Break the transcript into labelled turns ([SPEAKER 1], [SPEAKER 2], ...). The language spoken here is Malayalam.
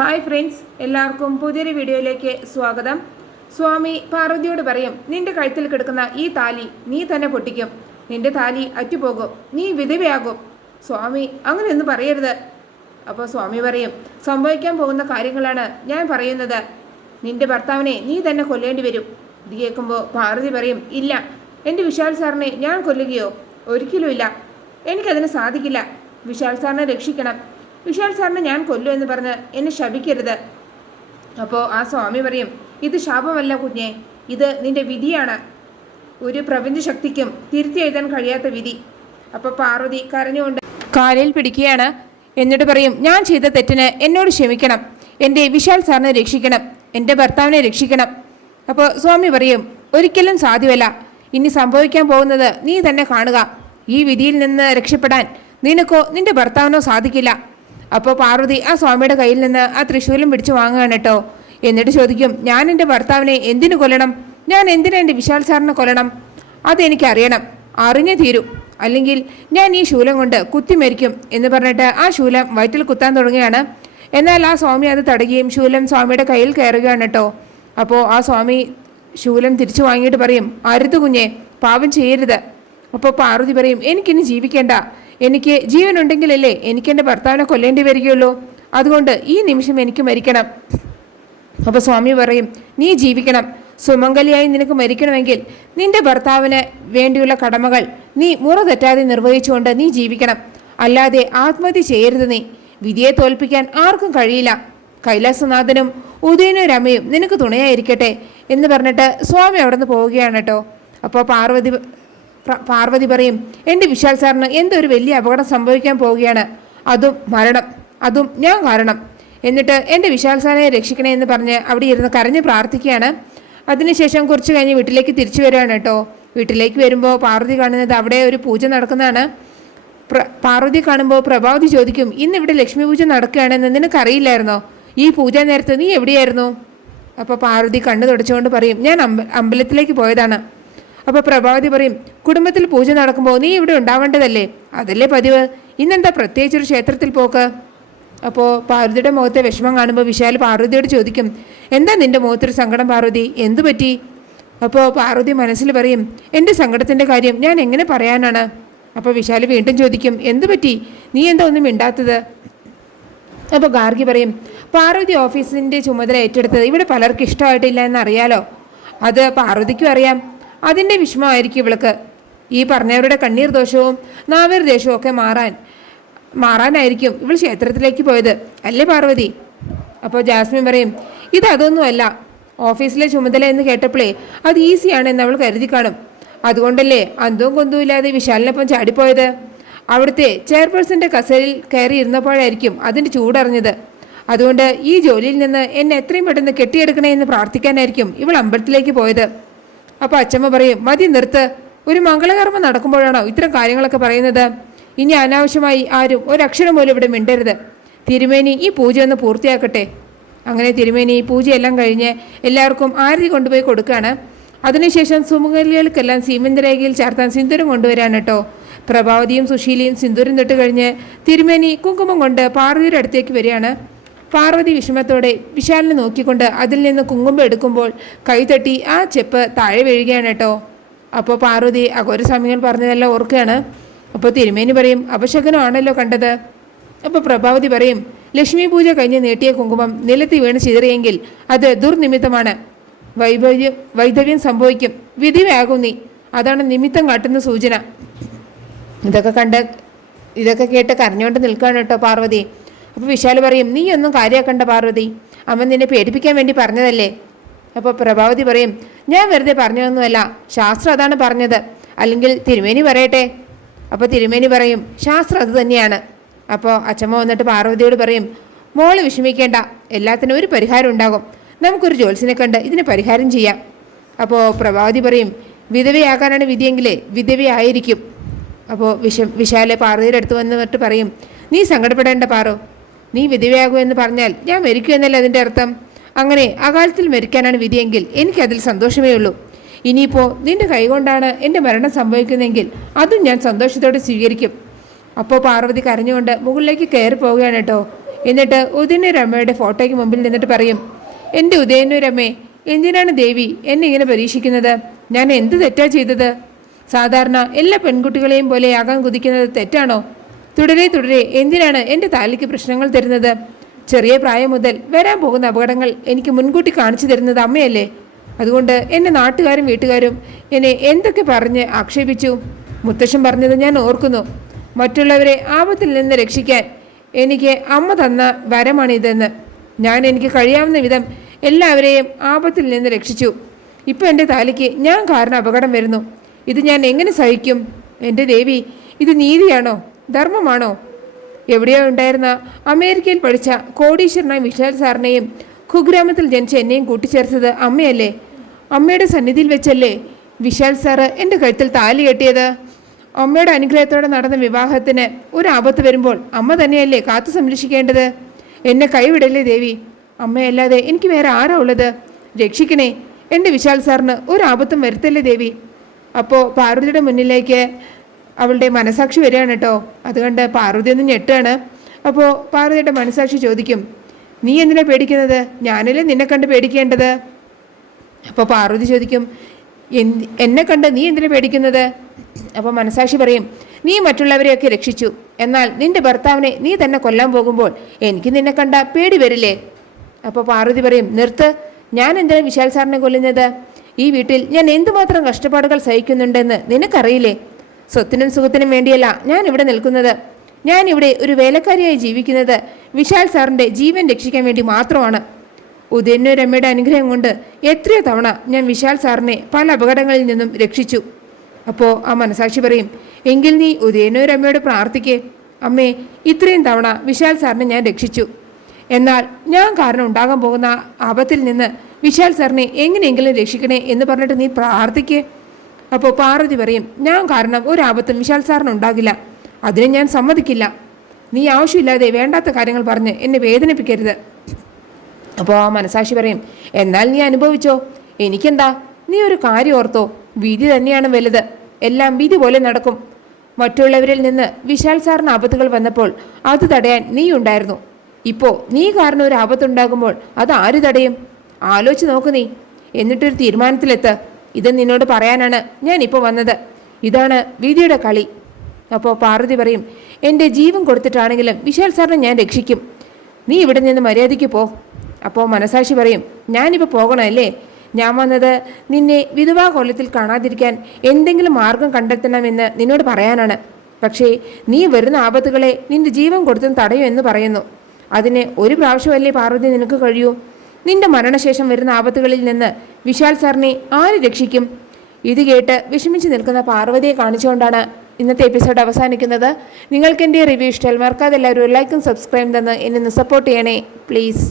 [SPEAKER 1] ഹായ് ഫ്രണ്ട്സ് എല്ലാവർക്കും പുതിയൊരു വീഡിയോയിലേക്ക് സ്വാഗതം. സ്വാമി പാർവതിയോട് പറയും നിന്റെ കഴുത്തിൽ കിടക്കുന്ന ഈ താലി നീ തന്നെ പൊട്ടിക്കും. നിന്റെ താലി അറ്റുപോകും. നീ വിധവയാകും. സ്വാമി അങ്ങനെയൊന്നും പറയരുത്. അപ്പോൾ സ്വാമി പറയും സംഭവിക്കാൻ പോകുന്ന കാര്യങ്ങളാണ് ഞാൻ പറയുന്നത്. നിന്റെ ഭർത്താവിനെ നീ തന്നെ കൊല്ലേണ്ടി വരും. ഇത് കേൾക്കുമ്പോൾ പാർവതി പറയും ഇല്ല എന്റെ വിശാൽ സാറിനെ ഞാൻ കൊല്ലുകയോ? ഒരിക്കലുമില്ല എനിക്കതിന് സാധിക്കില്ല. വിശാൽ സാറിനെ രക്ഷിക്കണം. വിശാൽ സാറിനെ ഞാൻ കൊല്ലു എന്ന് പറഞ്ഞ് എന്നെ ശപിക്കരുത്. അപ്പോൾ ആ സ്വാമി പറയും ഇത് ശാപമല്ല കുഞ്ഞെ ഇത് നിന്റെ വിധിയാണ്. ഒരു പ്രപഞ്ച ശക്തിക്കും തിരുത്തി എഴുതാൻ കഴിയാത്ത വിധി. അപ്പോൾ പാർവതി കരഞ്ഞുകൊണ്ട് കാലിൽ പിടിക്കുകയാണ്. എന്നിട്ട് പറയും ഞാൻ ചെയ്ത തെറ്റിന് എന്നോട് ക്ഷമിക്കണം. എന്റെ വിശാൽ സാറിനെ രക്ഷിക്കണം. എന്റെ ഭർത്താവിനെ രക്ഷിക്കണം. അപ്പോൾ സ്വാമി പറയും ഒരിക്കലും സാധ്യമല്ല. ഇനി സംഭവിക്കാൻ പോകുന്നത് നീ തന്നെ കാണുക. ഈ വിധിയിൽ നിന്ന് രക്ഷപ്പെടാൻ നിനക്കോ നിന്റെ ഭർത്താവിനോ സാധിക്കില്ല. അപ്പോൾ പാർവതി ആ സ്വാമിയുടെ കയ്യിൽ നിന്ന് ആ തൃശ്ശൂലം പിടിച്ചു വാങ്ങുകയാണ് കേട്ടോ. എന്നിട്ട് ചോദിക്കും ഞാൻ എന്റെ ഭർത്താവിനെ എന്തിനു കൊല്ലണം? ഞാൻ എന്തിനാ എന്റെ വിശാൽ സാറിനെ കൊല്ലണം? അതെനിക്കറിയണം. അറിഞ്ഞേ തീരൂ. അല്ലെങ്കിൽ ഞാൻ ഈ ശൂലം കൊണ്ട് കുത്തി മരിക്കും. എന്ന് പറഞ്ഞിട്ട് ആ ശൂലം വയറ്റിൽ കുത്താൻ തുടങ്ങുകയാണ്. എന്നാൽ ആ സ്വാമി അത് തടയുകയും ശൂലം സ്വാമിയുടെ കയ്യിൽ കയറുകയാണ് കേട്ടോ. അപ്പോൾ ആ സ്വാമി ശൂലം തിരിച്ചു വാങ്ങിയിട്ട് പറയും അരുത് കുഞ്ഞെ പാവം ചെയ്യരുത്. അപ്പോൾ പാർവതി പറയും എനിക്കിനി ജീവിക്കേണ്ട. എനിക്ക് ജീവനുണ്ടെങ്കിലല്ലേ എനിക്ക് എന്റെ ഭർത്താവിനെ കൊല്ലേണ്ടി വരികയുള്ളൂ? അതുകൊണ്ട് ഈ നിമിഷം എനിക്ക് മരിക്കണം. അപ്പോൾ സ്വാമി പറയും നീ ജീവിക്കണം. സുമംഗലിയായി നിനക്ക് മരിക്കണമെങ്കിൽ നിന്റെ ഭർത്താവിന് വേണ്ടിയുള്ള കടമകൾ നീ മുറ തെറ്റാതെ നിർവഹിച്ചുകൊണ്ട് നീ ജീവിക്കണം. അല്ലാതെ ആത്മഹത്യ ചെയ്യരുത് നീ. വിധിയെ തോൽപ്പിക്കാൻ ആർക്കും കഴിയില്ല. കൈലാസനാഥനും ഉദയനും രമയും നിനക്ക് തുണയായിരിക്കട്ടെ എന്ന് പറഞ്ഞിട്ട് സ്വാമി അവിടെ നിന്ന് പോവുകയാണ് കേട്ടോ. അപ്പോൾ പാർവതി പാർവതി പറയും എന്റെ വിശാൽ സാറിന് എന്തൊരു വലിയ അപകടം സംഭവിക്കാൻ പോവുകയാണ്. അതും മരണം. അതും ഞാൻ കാരണം. എന്നിട്ട് എന്റെ വിശാൽ സാറിനെ രക്ഷിക്കണേ എന്ന് പറഞ്ഞ് അവിടെ ഇരുന്ന് കരഞ്ഞ് പ്രാർത്ഥിക്കുകയാണ്. അതിനുശേഷം കുറച്ച് കഴിഞ്ഞ് വീട്ടിലേക്ക് തിരിച്ചു വരികയാണ് കേട്ടോ. വീട്ടിലേക്ക് വരുമ്പോൾ പാർവതി കാണുന്നത് അവിടെ ഒരു പൂജ നടക്കുന്നതാണ്. പാർവതി കാണുമ്പോൾ പ്രഭാവതി ചോദിക്കും ഇന്ന് ഇവിടെ ലക്ഷ്മി പൂജ നടക്കുകയാണെന്ന് നിനക്കറിയില്ലായിരുന്നോ? ഈ പൂജ നേരത്തെ നീ എവിടെയായിരുന്നു? അപ്പോൾ പാർവതി കണ്ണു തുടച്ചുകൊണ്ട് പറയും ഞാൻ അമ്പ അമ്പലത്തിലേക്ക് പോയതാണ്. അപ്പോൾ പ്രഭാവതി പറയും കുടുംബത്തിൽ പൂജ നടക്കുമ്പോൾ നീ ഇവിടെ ഉണ്ടാവേണ്ടതല്ലേ? അതല്ലേ പതിവ്. ഇന്നെന്താ പ്രത്യേകിച്ചൊരു ക്ഷേത്രത്തിൽ പോക്ക്? അപ്പോൾ പാർവതിയുടെ മുഖത്തെ വിഷമം കാണുമ്പോൾ വിശാൽ പാർവതിയോട് ചോദിക്കും എന്താ നിന്റെ മുഖത്തൊരു സങ്കടം പാർവതി? എന്തു പറ്റി? അപ്പോൾ പാർവതി മനസ്സിൽ പറയും എന്റെ സങ്കടത്തിന്റെ കാര്യം ഞാൻ എങ്ങനെ പറയാനാണ്? അപ്പോൾ വിശാൽ വീണ്ടും ചോദിക്കും എന്തു പറ്റി? നീ എന്താ ഒന്നും മിണ്ടാത്തത്? അപ്പോൾ ഗാർഗി പറയും പാർവതി ഓഫീസിന്റെ ചുമതല ഏറ്റെടുത്തത് ഇവിടെ പലർക്കും ഇഷ്ടമായിട്ടില്ല എന്നറിയാലോ. അത് പാർവതിക്കും അറിയാം. അതിന്റെ വിഷമമായിരിക്കും ഇവൾക്ക്. ഈ പറഞ്ഞവരുടെ കണ്ണീർ ദോഷവും നാവീർ ദേശവും ഒക്കെ മാറാൻ മാറാനായിരിക്കും ഇവൾ ക്ഷേത്രത്തിലേക്ക് പോയത്. അല്ലേ പാർവതി? അപ്പോൾ ജാസ്മിൻ പറയും ഇത് അതൊന്നുമല്ല. ഓഫീസിലെ ചുമതല എന്ന് കേട്ടപ്പോഴേ അത് ഈസിയാണെന്ന് അവൾ കരുതി കാണും. അതുകൊണ്ടല്ലേ അന്തവും കൊന്തവും ഇല്ലാതെ വിശാലിനൊപ്പം ചാടിപ്പോയത്? അവിടുത്തെ ചെയർപേഴ്സന്റെ കസേരയിൽ കയറി ഇരുന്നപ്പോഴായിരിക്കും അതിന്റെ ചൂടറിഞ്ഞത്. അതുകൊണ്ട് ഈ ജോലിയിൽ നിന്ന് എന്നെ എത്രയും പെട്ടെന്ന് കെട്ടിയെടുക്കണേ എന്ന് പ്രാർത്ഥിക്കാനായിരിക്കും ഇവൾ അമ്പലത്തിലേക്ക് പോയത്. അപ്പോൾ അച്ചമ്മ പറയും മതി നിർത്ത്. ഒരു മംഗളകർമ്മം നടക്കുമ്പോഴാണോ ഇത്തരം കാര്യങ്ങളൊക്കെ പറയുന്നത്? ഇനി അനാവശ്യമായി ആരും ഒരക്ഷരം പോലും ഇവിടെ മിണ്ടരുത്. തിരുമേനി ഈ പൂജ ഒന്ന് പൂർത്തിയാക്കട്ടെ. അങ്ങനെ തിരുമേനി ഈ പൂജയെല്ലാം കഴിഞ്ഞ് എല്ലാവർക്കും ആരതി കൊണ്ടുപോയി കൊടുക്കുകയാണ് അതിനുശേഷം സുമുഖലികൾക്കെല്ലാം സീമന്തരേഖയിൽ ചേർത്താൻ സിന്ദൂരം കൊണ്ടുവരാൻ കേട്ടോ. പ്രഭാവതിയും സുശീലയും സിന്ദൂരം തൊട്ട് കഴിഞ്ഞ് തിരുമേനി കുങ്കുമം കൊണ്ട് പാർവതിയുടെ അടുത്തേക്ക് വരികയാണ്. പാർവതി വിഷമത്തോടെ വിശാലിനെ നോക്കിക്കൊണ്ട് അതിൽ നിന്ന് കുങ്കുമ്പ് എടുക്കുമ്പോൾ കൈതട്ടി ആ ചെപ്പ് താഴെ വീഴുകയാണ് കേട്ടോ. അപ്പോൾ പാർവതി അഘോര സ്വാമികൾ പറഞ്ഞതെല്ലാം ഓർക്കുകയാണ്. അപ്പോൾ തിരുമേനി പറയും അപശകനമാണല്ലോ കണ്ടത്. അപ്പോൾ പ്രഭാവതി പറയും ലക്ഷ്മി പൂജ കഴിഞ്ഞ് നീട്ടിയ കുങ്കുമം നിലത്തി വീണ് ചിതറിയെങ്കിൽ അത് ദുർനിമിത്തമാണ്. വൈഭവ്യം വൈധവ്യം സംഭവിക്കും. വിധിവാകും നീ. അതാണ് നിമിത്തം കാട്ടുന്ന സൂചന. ഇതൊക്കെ കണ്ട് ഇതൊക്കെ കേട്ട് കരഞ്ഞുകൊണ്ട് നിൽക്കുകയാണ് കേട്ടോ പാർവതി. അപ്പോൾ വിശാൽ പറയും നീ ഒന്നും കാര്യമാക്കണ്ട പാർവതി. അവൻ നിന്നെ പേടിപ്പിക്കാൻ വേണ്ടി പറഞ്ഞതല്ലേ? അപ്പോൾ പ്രഭാവതി പറയും ഞാൻ വെറുതെ പറഞ്ഞതൊന്നുമല്ല. ശാസ്ത്രം അതാണ് പറഞ്ഞത്. അല്ലെങ്കിൽ തിരുമേനി പറയട്ടെ. അപ്പോൾ തിരുമേനി പറയും ശാസ്ത്രം അത് തന്നെയാണ്. അപ്പോൾ അച്ഛമ്മ വന്നിട്ട് പാർവതിയോട് പറയും മോൾ വിഷമിക്കേണ്ട. എല്ലാത്തിനും ഒരു പരിഹാരം ഉണ്ടാകും. നമുക്കൊരു ജോത്സ്യനെ കണ്ട് ഇതിന് പരിഹാരം ചെയ്യാം. അപ്പോൾ പ്രഭാവതി പറയും വിധവയാകാനാണ് വിധിയെങ്കിലേ വിധവയായിരിക്കും. അപ്പോൾ വിഷ വിശാലെ പാർവതിയുടെ അടുത്ത് വന്നിട്ട് പറയും നീ സങ്കടപ്പെടേണ്ട പാറോ. നീ വിധവയാകൂ എന്ന് പറഞ്ഞാൽ ഞാൻ മരിക്കൂ എന്നല്ല അതിന്റെ അർത്ഥം? അങ്ങനെ അകാലത്തിൽ മരിക്കാനാണ് വിധിയെങ്കിൽ എനിക്കതിൽ സന്തോഷമേ ഉള്ളൂ. ഇനിയിപ്പോൾ നിന്റെ കൈകൊണ്ടാണ് എന്റെ മരണം സംഭവിക്കുന്നതെങ്കിൽ അതും ഞാൻ സന്തോഷത്തോടെ സ്വീകരിക്കും. അപ്പോൾ പാർവതി കരഞ്ഞുകൊണ്ട് മുകളിലേക്ക് കയറി പോവുകയാണ് കേട്ടോ. എന്നിട്ട് ഉദയനൂരമ്മയുടെ ഫോട്ടോയ്ക്ക് മുമ്പിൽ നിന്നിട്ട് പറയും എന്റെ ഉദയനൂരമ്മേ എന്തിനാണ് ദേവി എന്നെ ഇങ്ങനെ പരീക്ഷിക്കുന്നത്? ഞാൻ എന്ത് തെറ്റാ ചെയ്തത്? സാധാരണ എല്ലാ പെൺകുട്ടികളെയും പോലെ ആകാൻ കുതിക്കുന്നത് തെറ്റാണോ? തുടരെ തുടരെ എന്തിനാണ് എന്റെ താലിക്ക് പ്രശ്നങ്ങൾ തരുന്നത്? ചെറിയ പ്രായം മുതൽ വരാൻ പോകുന്ന അപകടങ്ങൾ എനിക്ക് മുൻകൂട്ടി കാണിച്ചു തരുന്നത് അമ്മയല്ലേ? അതുകൊണ്ട് എന്നെ നാട്ടുകാരും വീട്ടുകാരും എന്നെ എന്തൊക്കെ പറഞ്ഞ് ആക്ഷേപിച്ചു? മുത്തശ്ശൻ പറഞ്ഞത് ഞാൻ ഓർക്കുന്നു. മറ്റുള്ളവരെ ആപത്തിൽ നിന്ന് രക്ഷിക്കാൻ എനിക്ക് അമ്മ തന്ന വരമാണിതെന്ന്. ഞാൻ എനിക്ക് കഴിയാവുന്ന വിധം എല്ലാവരെയും ആപത്തിൽ നിന്ന് രക്ഷിച്ചു. ഇപ്പോൾ എന്റെ താലിക്ക് ഞാൻ കാരണം അപകടം വരുന്നു. ഇത് ഞാൻ എങ്ങനെ സഹിക്കും? എന്റെ ദേവി ഇത് നീതിയാണോ? ധർമ്മമാണോ? എവിടെയോ ഉണ്ടായിരുന്ന അമേരിക്കയിൽ പഠിച്ച കോടീശ്വരനായ വിശാൽ സാറിനെയും കുഗ്രാമത്തിൽ ജനിച്ച എന്നെയും കൂട്ടിച്ചേർത്തത് അമ്മയല്ലേ? അമ്മയുടെ സന്നിധിയിൽ വെച്ചല്ലേ വിശാൽ സാറ് എന്റെ കഴുത്തിൽ താലി കെട്ടിയത്? അമ്മയുടെ അനുഗ്രഹത്തോടെ നടന്ന വിവാഹത്തിന് ഒരു ആപത്ത് വരുമ്പോൾ അമ്മ തന്നെയല്ലേ കാത്തു സംരക്ഷിക്കേണ്ടത്? എന്നെ കൈവിടല്ലേ ദേവി? അമ്മയല്ലാതെ എനിക്ക് വേറെ ആരാ ഉള്ളത്? രക്ഷിക്കണേ എന്റെ വിശാൽ സാറിന് ഒരു ആപത്തും വരുത്തല്ലേ ദേവി? അപ്പോൾ പാർവതിയുടെ മുന്നിലേക്ക് അവളുടെ മനസാക്ഷി വരികയാണ് കേട്ടോ. അതുകൊണ്ട് പാർവതി ഒന്ന് ഞെട്ടാണ് അപ്പോൾ പാർവതിയുടെ മനസാക്ഷി ചോദിക്കും നീ എന്തിനാ പേടിക്കുന്നത്? ഞാനല്ലേ നിന്നെ കണ്ട് പേടിക്കേണ്ടത്? അപ്പോൾ പാർവതി ചോദിക്കും എന്ത് എന്നെ കണ്ട് നീ എന്തിനു പേടിക്കുന്നത്? അപ്പോൾ മനസാക്ഷി പറയും നീ മറ്റുള്ളവരെയൊക്കെ രക്ഷിച്ചു. എന്നാൽ നിന്റെ ഭർത്താവിനെ നീ തന്നെ കൊല്ലാൻ പോകുമ്പോൾ എനിക്ക് നിന്നെ കണ്ട പേടി വരില്ലേ? അപ്പോൾ പാർവതി പറയും നിർത്ത്. ഞാൻ എന്തിനാണ് വിശാൽ സാറിനെ കൊല്ലുന്നത്? ഈ വീട്ടിൽ ഞാൻ എന്തുമാത്രം കഷ്ടപ്പാടുകൾ സഹിക്കുന്നുണ്ടെന്ന് നിനക്കറിയില്ലേ? സ്വത്തിനും സുഖത്തിനും വേണ്ടിയല്ല ഞാൻ ഇവിടെ നിൽക്കുന്നത്. ഞാൻ ഇവിടെ ഒരു വേലക്കാരിയായി ജീവിക്കുന്നത് വിശാൽ സാറിന്റെ ജീവൻ രക്ഷിക്കാൻ വേണ്ടി മാത്രമാണ്. ഉദയന്നൂരമ്മയുടെ അനുഗ്രഹം കൊണ്ട് എത്രയോ തവണ ഞാൻ വിശാൽ സാറിനെ പല അപകടങ്ങളിൽ നിന്നും രക്ഷിച്ചു. അപ്പോൾ ആ മനസാക്ഷി പറയും എങ്കിൽ നീ ഉദയന്നൂരമ്മയോട് പ്രാർത്ഥിക്കേ. അമ്മേ ഇത്രയും തവണ വിശാൽ സാറിനെ ഞാൻ രക്ഷിച്ചു. എന്നാൽ ഞാൻ കാരണം ഉണ്ടാകാൻ പോകുന്ന ആപത്തിൽ നിന്ന് വിശാൽ സാറിനെ എങ്ങനെയെങ്കിലും രക്ഷിക്കണേ എന്ന് പറഞ്ഞിട്ട് നീ പ്രാർത്ഥിക്കേ. അപ്പോൾ പാർവതി പറയും ഞാൻ കാരണം ഒരു ആപത്തും വിശാൽ സാറിന് ഉണ്ടാകില്ല. അതിന് ഞാൻ സമ്മതിക്കില്ല. നീ ആവശ്യമില്ലാതെ വേണ്ടാത്ത കാര്യങ്ങൾ പറഞ്ഞ് എന്നെ വേദനിപ്പിക്കരുത്. അപ്പോൾ ആ മനസാക്ഷി പറയും എന്നാൽ നീ അനുഭവിച്ചോ? എനിക്കെന്താ? നീ ഒരു കാര്യം ഓർത്തോ? വിധി തന്നെയാണ് വലുത്. എല്ലാം വിധി പോലെ നടക്കും. മറ്റുള്ളവരിൽ നിന്ന് വിശാൽ സാറിന് ആപത്തുകൾ വന്നപ്പോൾ അത് തടയാൻ നീ ഉണ്ടായിരുന്നു. ഇപ്പോൾ നീ കാരണം ഒരു ആപത്തുണ്ടാകുമ്പോൾ അത് ആര് തടയും? ആലോചിച്ച് നോക്ക് നീ. എന്നിട്ടൊരു തീരുമാനത്തിലെത്ത്. ഇത് നിന്നോട് പറയാനാണ് ഞാൻ ഇപ്പോൾ വന്നത്. ഇതാണ് വിധിയുടെ കളി. അപ്പോൾ പാർവതി പറയും എന്റെ ജീവൻ കൊടുത്തിട്ടാണെങ്കിലും വിശാൽ സാറിനെ ഞാൻ രക്ഷിക്കും. നീ ഇവിടെ നിന്ന് മര്യാദയ്ക്ക് പോ. അപ്പോൾ മനസാക്ഷി പറയും ഞാനിപ്പോൾ പോകണമല്ലേ? ഞാൻ വന്നത് നിന്നെ വിധവാ കൊല്ലത്തിൽ കാണാതിരിക്കാൻ എന്തെങ്കിലും മാർഗം കണ്ടെത്തണമെന്ന് നിന്നോട് പറയാനാണ്. പക്ഷേ നീ വരുന്ന ആപത്തുകളെ നിന്റെ ജീവൻ കൊടുത്തും തടയും എന്ന് പറയുന്നു. അതിന് ഒരു പ്രാവശ്യമല്ലേ പാർവതി നിനക്ക് കഴിയൂ? നിന്റെ മരണശേഷം വരുന്ന ആപത്തുകളിൽ നിന്ന് വിശാൽ സാറിനെ ആര് രക്ഷിക്കും? ഇത് കേട്ട് വിഷമിച്ച് നിൽക്കുന്ന പാർവതിയെ കാണിച്ചുകൊണ്ടാണ് ഇന്നത്തെ എപ്പിസോഡ് അവസാനിക്കുന്നത്. നിങ്ങൾക്ക് എന്റെ റിവ്യൂ ഇഷ്ടമാൽ മറക്കാതെ എല്ലാവരും ലൈക്കും സബ്സ്ക്രൈബും തന്ന് എന്നെ സപ്പോർട്ട് ചെയ്യണേ പ്ലീസ്